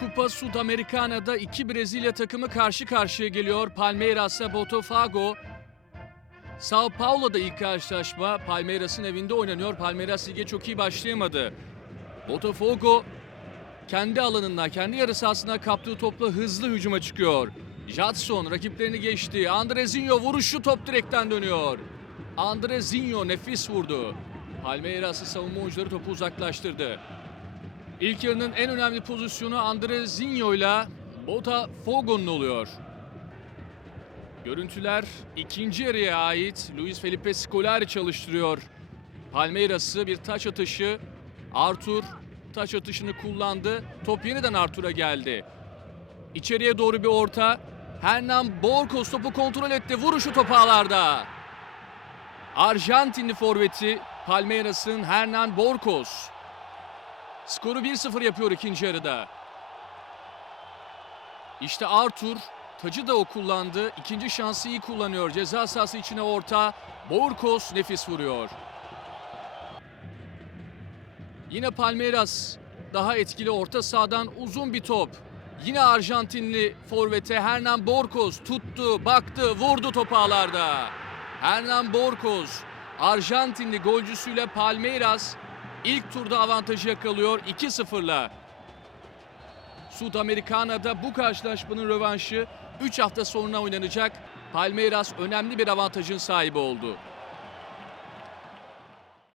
Kupa Sudamericana'da iki Brezilya takımı karşı karşıya geliyor. Palmeiras'la Botafogo. Sao Paulo'da ilk karşılaşma Palmeiras'ın evinde oynanıyor. Palmeiras lige çok iyi başlayamadı. Botafogo kendi alanında, kendi yarı sahasına kaptığı topla hızlı hücuma çıkıyor. Jadson rakiplerini geçti. Andrezinho vuruşu top direkten dönüyor. Andrezinho nefis vurdu. Palmeiras'ı savunma oyuncuları topu uzaklaştırdı. İlk yarının en önemli pozisyonu Andrezinho ile Botafogo'nun oluyor. Görüntüler ikinci yarıya ait. Luis Felipe Scolari çalıştırıyor. Palmeiras'ı bir taç atışı. Artur taç atışını kullandı. Top yeniden Artur'a geldi. İçeriye doğru bir orta. Hernan Borkos topu kontrol etti. Vuruşu top ağlarda. Arjantinli forveti Palmeiras'ın Hernan Borkos. Skoru 1-0 yapıyor ikinci yarıda. İşte Artur tacı da o kullandı. İkinci şansı iyi kullanıyor. Ceza sahası içine orta. Borkos nefis vuruyor. Yine Palmeiras daha etkili orta sahadan uzun bir top. Yine Arjantinli forvete Hernan Borkos tuttu, baktı, vurdu top ağlarda. Hernan Borkos Arjantinli golcüsüyle Palmeiras ilk turda avantajı yakalıyor 2-0'la. Sudamericana'da bu karşılaşmanın rövanşı 3 hafta sonra oynanacak. Palmeiras önemli bir avantajın sahibi oldu.